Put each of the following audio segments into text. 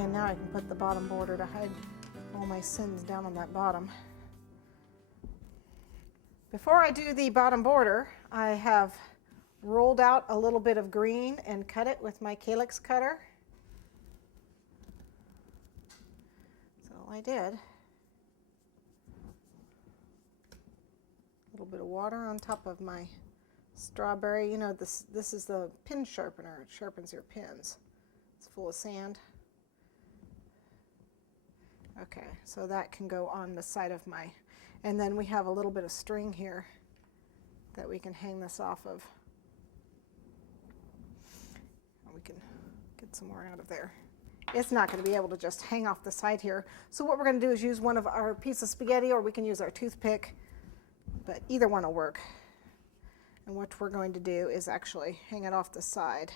And now I can put the bottom border to hide all my sins down on that bottom. Before I do the bottom border, I have rolled out a little bit of green and cut it with my calyx cutter. That's all I did. A little bit of water on top of my strawberry. You know, this is the pin sharpener. It sharpens your pins. It's full of sand. Okay, so that can go on the side of my, and then we have a little bit of string here that we can hang this off of. We can get some more out of there. It's not going to be able to just hang off the side here. So what we're going to do is use one of our pieces of spaghetti, or we can use our toothpick, but either one will work. And what we're going to do is actually hang it off the side.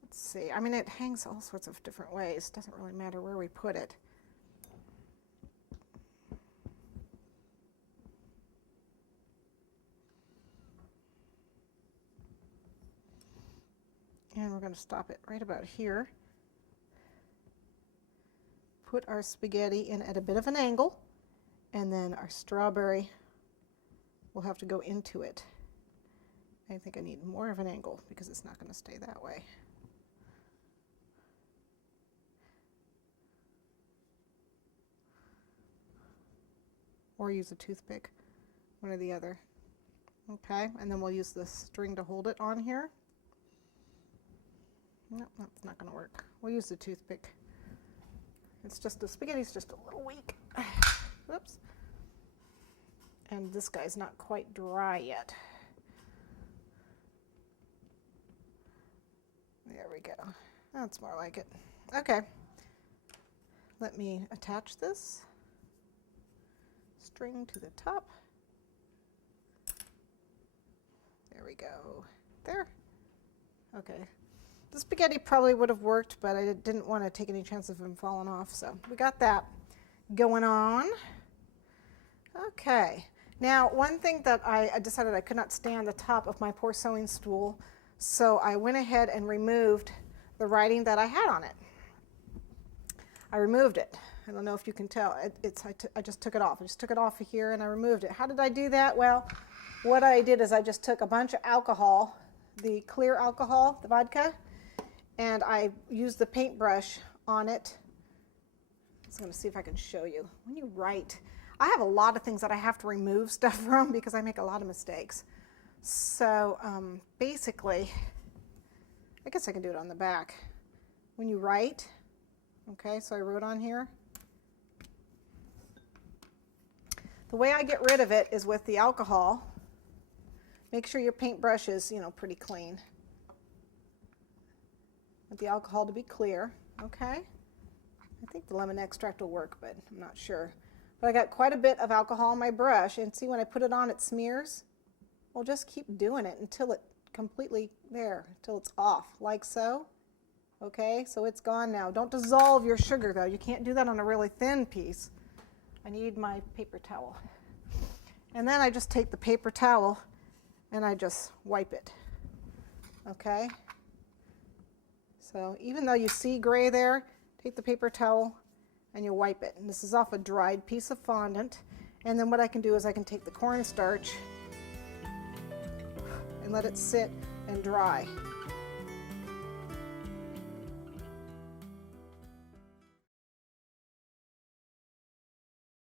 Let's see. I mean, it hangs all sorts of different ways. It doesn't really matter where we put it. And we're going to stop it right about here. Put our spaghetti in at a bit of an angle, and then our strawberry will have to go into it. I think I need more of an angle because it's not going to stay that way. Or use a toothpick, one or the other. Okay, and then we'll use the string to hold it on here. No, that's not going to work. We'll use the toothpick. It's just, the spaghetti's just a little weak. Whoops. And this guy's not quite dry yet. There we go. That's more like it. Okay. Let me attach this string to the top. There we go. There. Okay. The spaghetti probably would have worked, but I didn't want to take any chance of him falling off, so we got that going on. Okay, now one thing that I decided I could not stand the top of my poor sewing stool, so I went ahead and removed the writing that I had on it. I removed it. I don't know if you can tell. I just took it off. I just took it off of here and I removed it. How did I do that? Well, what I did is I just took a bunch of alcohol, the clear alcohol, the vodka, and I used the paintbrush on it. I was going to see if I can show you. When you write, I have a lot of things that I have to remove stuff from because I make a lot of mistakes. So basically, I guess I can do it on the back. When you write, okay, so I wrote on here. The way I get rid of it is with the alcohol. Make sure your paintbrush is, you know, pretty clean. Want the alcohol to be clear, okay? I think the lemon extract will work, but I'm not sure. But I got quite a bit of alcohol on my brush, and see when I put it on, it smears. Well, just keep doing it until it completely there, until it's off, like so. Okay, so it's gone now. Don't dissolve your sugar, though. You can't do that on a really thin piece. I need my paper towel. And then I just take the paper towel and I just wipe it. Okay? So even though you see gray there, take the paper towel and you wipe it. And this is off a dried piece of fondant. And then what I can do is I can take the cornstarch and let it sit and dry.